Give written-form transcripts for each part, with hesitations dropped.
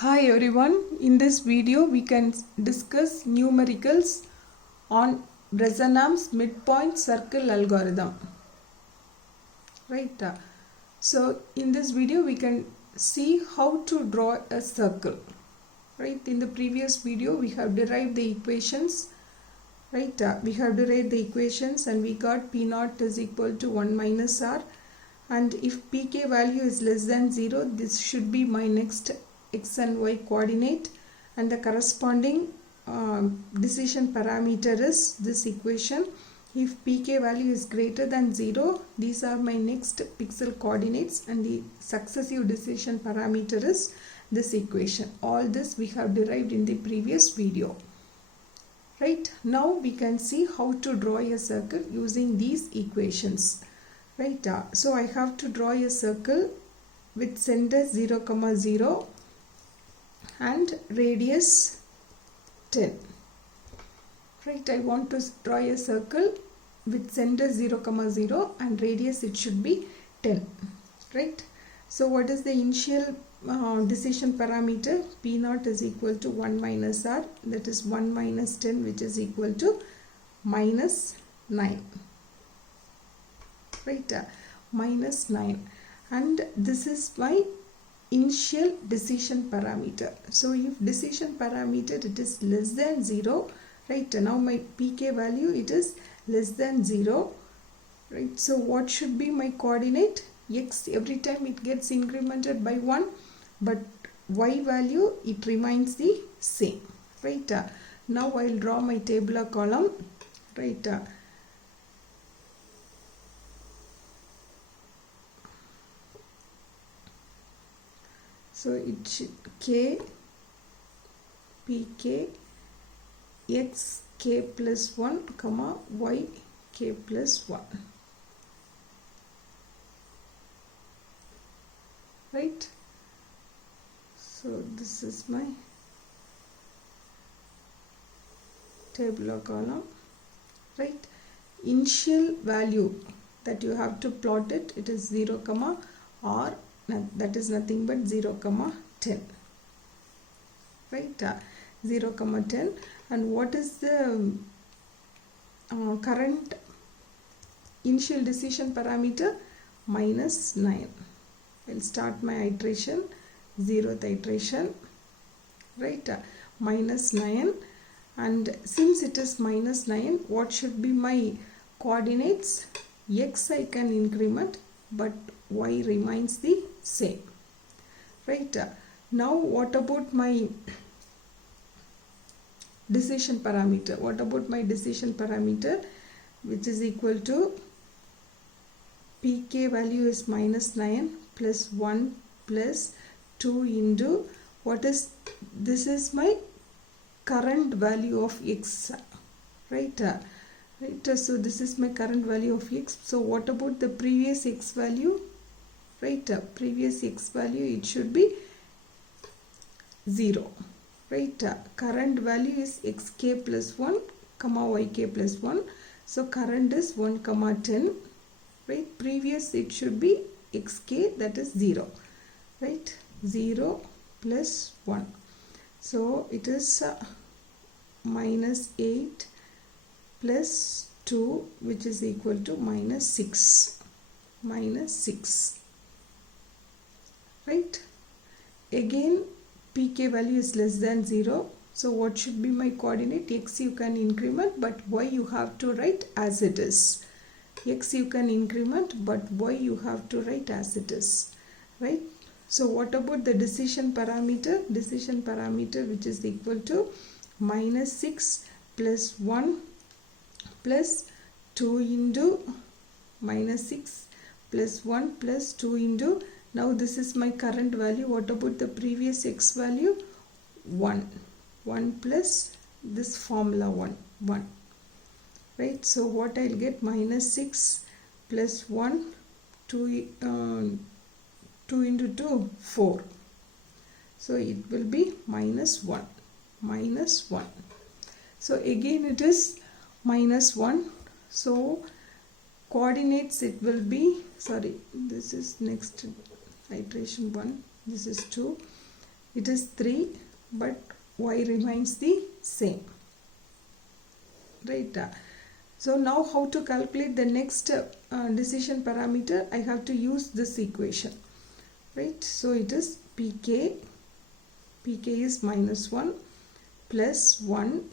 Hi everyone, in this video we can discuss numericals on Bresenham's midpoint circle algorithm. Right. So in this video we can see how to draw a circle. Right. In the previous video we have derived the equations. Right. We have derived the equations and we got P naught is equal to 1 minus R. And if pk value is less than 0, this should be my next x and y coordinate, and the corresponding decision parameter is this equation. If pk value is greater than 0, these are my next pixel coordinates, and the successive decision parameter is this equation. All this we have derived in the previous video. Right, now we can see how to draw a circle using these equations. Right, so I have to draw a circle with center 0, 0 and radius 10. Right, I want to draw a circle with center 0, 0 and radius it should be 10. Right, so what is the initial decision parameter? P naught is equal to 1 minus R, that is 1 minus 10, which is equal to minus 9. Right, minus 9, and this is my initial decision parameter. So if decision parameter it is less than 0, right, now my pk value it is less than 0. Right, so what should be my coordinate? X, every time it gets incremented by 1, but y value it remains the same. Right, now I'll draw my tabular column. Right, so it should k pk x k plus 1 comma y k plus 1. Right, so this is my tabular column. Right, initial value that you have to plot it, it is 0 comma or that is nothing but 0 comma 10. Right, 0 comma 10, and what is the current initial decision parameter? Minus 9. I'll start my iteration, 0th iteration. Right, minus 9, and since it is minus 9, what should be my coordinates? X I can increment, but y remains the same. Right, now what about my decision parameter? What about my decision parameter, which is equal to pk value is minus 9 plus 1 plus 2 into what is, this is my current value of x. Right, right, so this is my current value of x. So what about the previous x value? Right, previous x value it should be 0. Right, current value is xk plus 1 comma yk plus 1. So current is 1 comma 10. Right, previous it should be xk, that is 0. Right, 0 plus 1. So it is minus 8 plus 2, which is equal to minus 6. Minus 6. Right, again pk value is less than 0. So what should be my coordinate? X you can increment, but y you have to write as it is. X you can increment, but y you have to write as it is. Right, so what about the decision parameter? Decision parameter which is equal to minus 6 plus 1 plus 2 into minus 6 plus 1 plus 2 into, now this is my current value. What about the previous x value? 1. 1 plus this formula 1. Right, so what I'll get? Minus 6 plus 1, 2 into 2, 4. So it will be minus 1. Minus 1. So again it is minus 1. So coordinates it will be, sorry, this is next iteration 1, this is 2, it is 3, but y remains the same, right? So now how to calculate the next decision parameter? I have to use this equation, right? So it is pk is minus 1 plus 1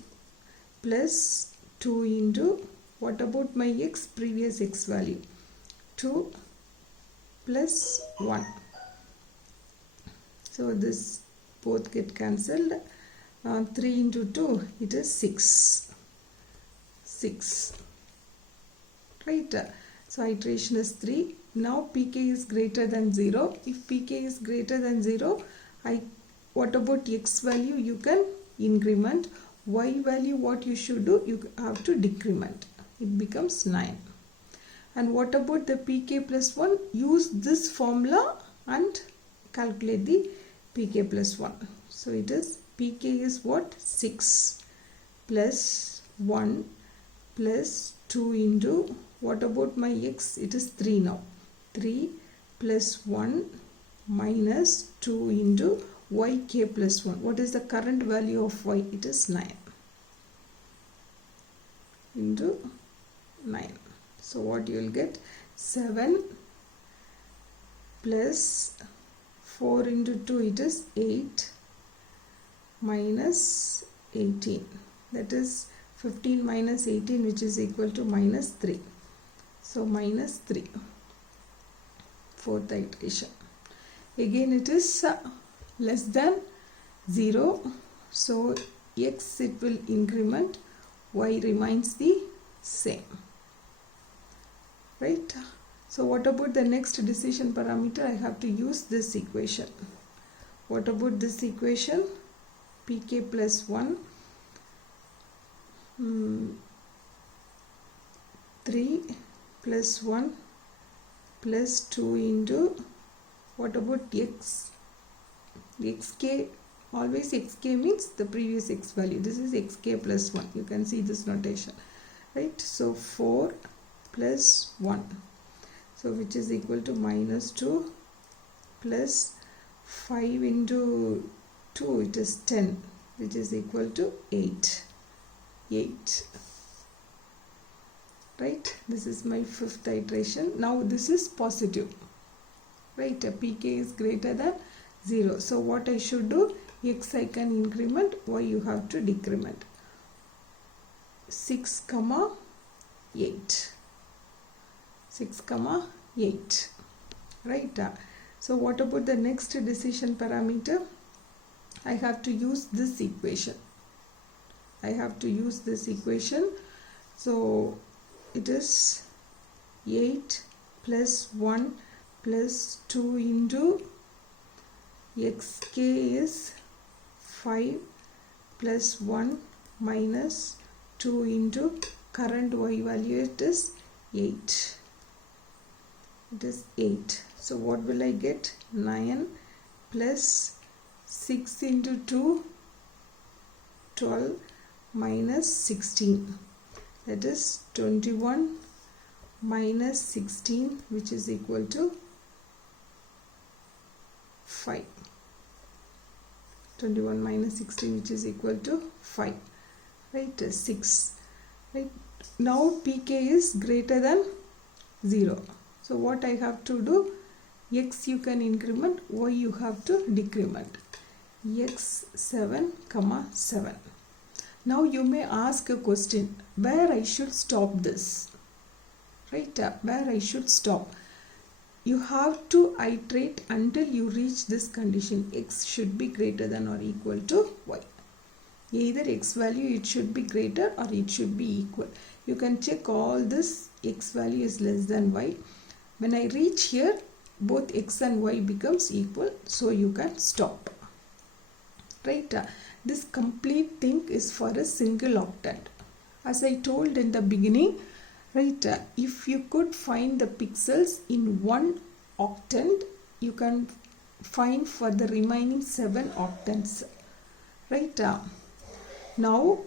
plus 2 into, what about my x, previous x value, 2 plus 1. So this both get cancelled. 3 into 2, it is 6, right? So iteration is 3. Now pk is greater than 0. If pk is greater than 0, what about x value? You can increment. Y value, what you should do? You have to decrement. It becomes 9. And what about the pk plus 1? Use this formula and calculate the pk plus 1. So it is pk is what? 6 plus 1 plus 2 into, what about my x? It is 3 now. 3 plus 1 minus 2 into yk plus 1. What is the current value of y? It is 9 into 9. So what you will get? 7 plus 4 into 2, it is 8 minus 18. That is 15 minus 18, which is equal to minus 3. So minus 3. Fourth iteration. Again it is less than 0. So x it will increment. Y remains the same. Right? So what about the next decision parameter? I have to use this equation. What about this equation? pk plus 1. 3 plus 1 plus 2 into, what about x? xk, always xk means the previous x value. This is xk plus 1. You can see this notation, right? So 4 plus 1. So which is equal to minus 2 plus 5 into 2, it is 10, which is equal to 8. Right? This is my fifth iteration. Now this is positive, right? pk is greater than 0. So what I should do? X I can increment, y you have to decrement. 6, 8. 6, 8. Right? So what about the next decision parameter? I have to use this equation. So it is 8 plus 1 plus 2 into xk is 5 plus 1 minus 2 into current y value, it is 8. It is 8. So what will I get? 9 plus 6 into 2, 12 minus 16. That is 21 minus 16, which is equal to 5. 21 minus 16, which is equal to 5. Right? 6. Right? Now pk is greater than 0. So what I have to do? X you can increment, y you have to decrement. X 7, 7. Now you may ask a question, where I should stop this? Right? Where I should stop? You have to iterate until you reach this condition. X should be greater than or equal to y. Either x value it should be greater or it should be equal. You can check all this. X value is less than y. When I reach here, both x and y becomes equal, so you can stop. Right? This complete thing is for a single octant. As I told in the beginning, right, if you could find the pixels in one octant, you can find for the remaining 7 octants. Right? Now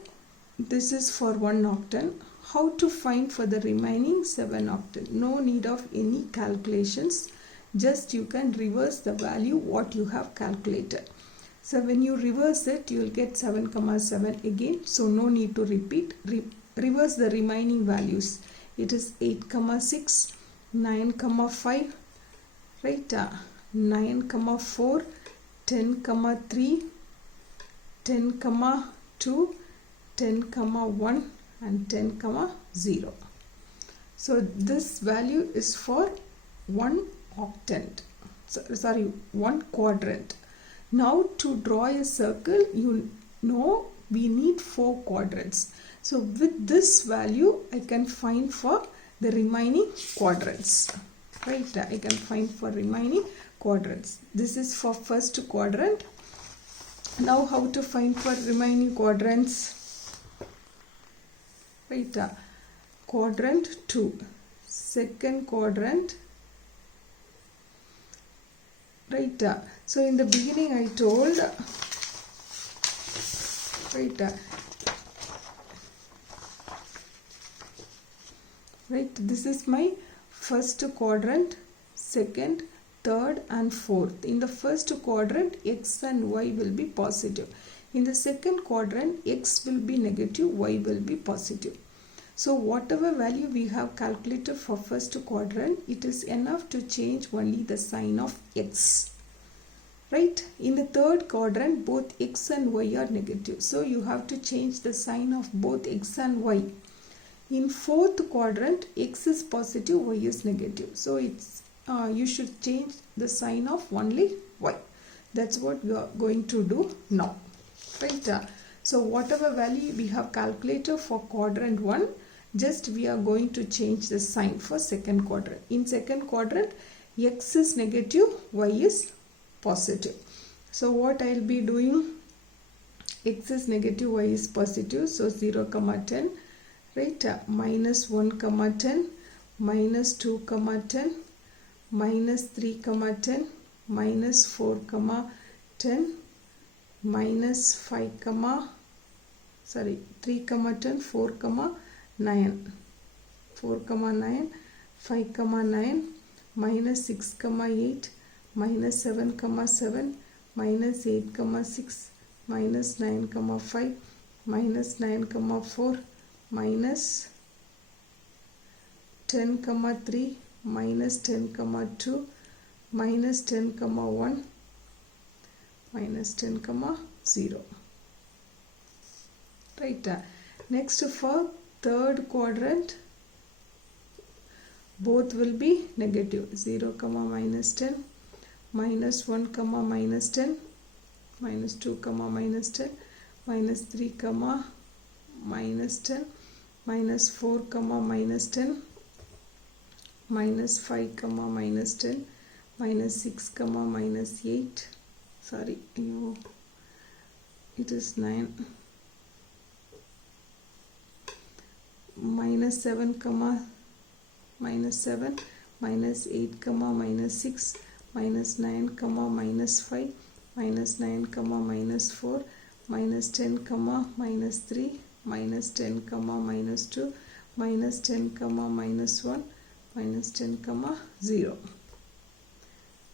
this is for one octant. How to find for the remaining 7 octants? No need of any calculations. Just you can reverse the value what you have calculated. So when you reverse it, you will get 7, 7 again. So no need to repeat. Reverse the remaining values. It is 8, 6, 9, 5, right? 9, 4, 10, 3, 10, 2, 10, 1 and 10, 0. So this value is for one octant. Sorry, one quadrant. Now to draw a circle, you know we need 4 quadrants. So with this value, I can find for the remaining quadrants. Right, I can find for remaining quadrants. This is for first quadrant. Now how to find for remaining quadrants? Right, quadrant 2, second quadrant. Right, so in the beginning I told, right, this is my first quadrant, second, third and fourth. In the first quadrant, x and y will be positive. In the second quadrant, x will be negative, y will be positive. So whatever value we have calculated for first quadrant, it is enough to change only the sign of x. Right? In the third quadrant, both x and y are negative. So you have to change the sign of both x and y. In fourth quadrant, x is positive, y is negative. So it's you should change the sign of only y. That's what we are going to do now. Right? So whatever value we have calculated for quadrant 1, just we are going to change the sign for second quadrant. In second quadrant, x is negative, y is positive. So what I will be doing, x is negative, y is positive. So 0, 10, right? Minus 1, 10, minus 2, 10, minus 3, 10, minus 4, 10, minus 5, 3, 10, 4, 9, 4, 9, 5, 9, minus 6, 8, minus 7, 7, minus 8, 6, minus 9, 5, minus 9, 4, minus 10, 3, minus 10, 2, minus 10, 1, minus 10, 0. Right. Next for third quadrant, both will be negative. 0, minus 10, minus 1, minus 10, minus 2, minus 10, minus 3, minus 10, minus 4, minus 10, minus 5, minus 10, minus 6, minus 8. Sorry, it is 9. Minus 7, minus 7, minus 8, minus 6, minus 9, minus 5, minus 9, minus 4, minus 10, minus 3, minus 10, minus 2, minus 10, minus 1, minus 10, 0.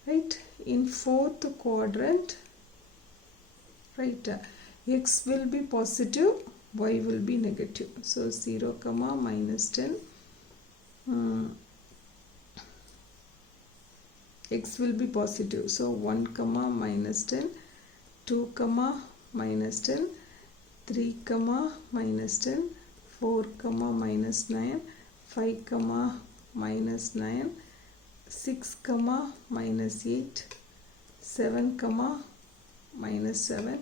Right? In fourth quadrant, right, x will be positive, y will be negative. So 0, minus 10, x will be positive. So 1, minus 10, 2, minus 10, 3, minus 10, 4, minus 9, 5, minus 9, 6, minus 8, 7, minus 7,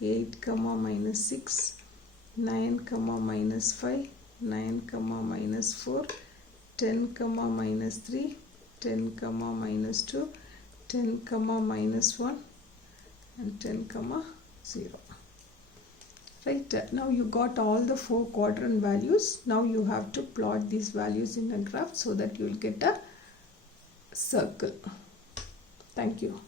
8, minus 6, 9, minus 5, 9, minus 4, 10, minus 3, 10, minus 2, 10, minus 1 and 10, 0. Right, now you got all the 4 quadrant values. Now you have to plot these values in a graph so that you will get a circle. Thank you.